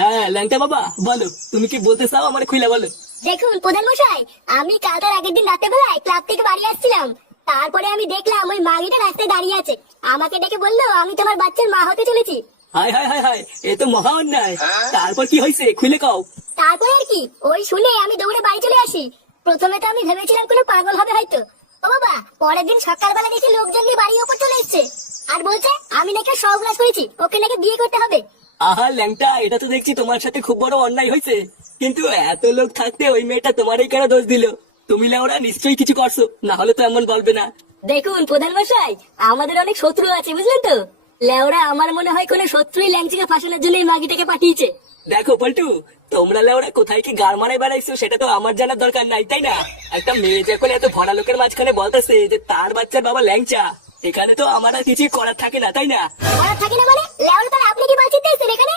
হ্যাঁ ল্যাংটা বাবা বলো, তুমি কি বলতে চাও আমার খুলে বলো। দেখুন প্রধান মশাই, আমি কাল তার আগের দিন রাতে বেলায় ক্লাব থেকে বাড়ি আসছিলাম। তারপরে আমি দেখলাম ওই মাগিটা রাস্তায় দাঁড়িয়ে আছে। আমাকে ডেকে বললো আমি তোমার বাচ্চার মা হতে চলেছি। হায় হায় হায় হায়, এ তো মহা অন্যায়। তারপর কি হয়েছে খুলে কও। তারপরে আর কি, ওই শুনে আমি দৌড়ে বাড়ি চলে আসি। প্রথমে তো আমি ভেবেছিলাম কোনো পাগল হবে হয়তো। ও বাবা, পরের দিন সকালবেলা দেখি লোকজন নিয়ে বাড়ির উপর চলে এসছে আর বলছে আমি নাকি সর্বনাশ করেছি, ওকে নাকি বিয়ে করতে হবে। আহা ল্যাংটা, এটা তো দেখছি তোমার সাথে খুব বড় অন্যায় হয়েছে। কিন্তু এত লোক থাকতে ওই মেয়েটা তোমারই কেন দোষ দিল? তুমি লেওরা নিশ্চয়ই কিছু করছো, না হলে তো এমন বলবে না। দেখুন প্রধান মশাই, আমাদের অনেক শত্রু আছে বুঝলেন তো। লেওরা আমার মনে হয় কোনো শত্রুই ল্যাংচিকে ফাঁসানোর জন্য এই মাগিটাকে পাঠিয়েছে। দেখো পল্টু, তোমরা লেওরা কোথায় কি গার মারায় বেড়াইছো সেটা তো আমার জানার দরকার নাই, তাই না? একটা মেয়ে যখন এত ভরা লোকের মাঝখানে বলতেছে যে তার বাচ্চার বাবা ল্যাংচা, এখানে তো আমার আর কিছুই করার থাকে না, তাই না? ওরা থাকে না মানে লেওরা, তাহলে আপনি কি বলছেন এখানে?